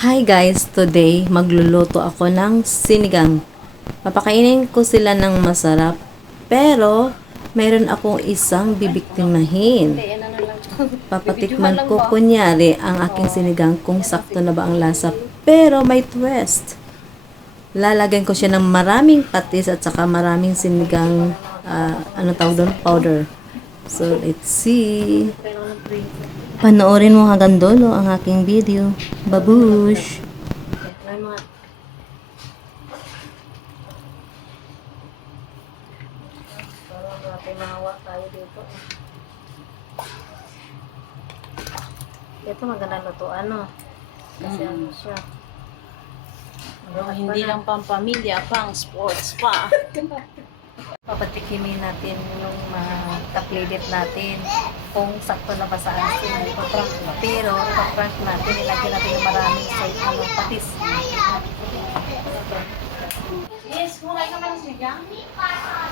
Hi guys, today magluluto ako ng sinigang. Papakainin ko sila ng masarap, pero mayroon akong isang bibiktimahin. Papatikman ko kunyari ang aking sinigang kung sakto na ba ang lasa, pero may twist. Lalagyan ko siya ng maraming patis at saka maraming sinigang, ano tawag doon, powder. So, let's see. Panoorin mo hanggang dulo ang aking video. Babush! Ito maganda lutuan, no? Kasi ano siya. Hindi lang pang pamilya, pang sports pa. Papatikimin natin yung mga tapledit natin kung sakto na ba sa asin. Pero ipaprank natin, ilagyan natin yung maraming patis. Yes, kumakain ka ba ng sinigang?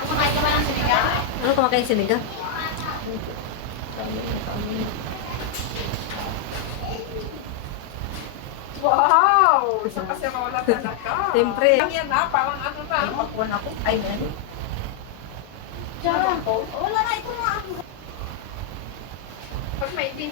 Kumakain ka ba ng sinigang? Ano kumakain sinigang? Wow! Isa kasi mawala talaga. Siyempre. Yan na, parang ano na. Ipakuan ako. Ay, meron. Diyan. Wala na, ito na ako. Pag may din.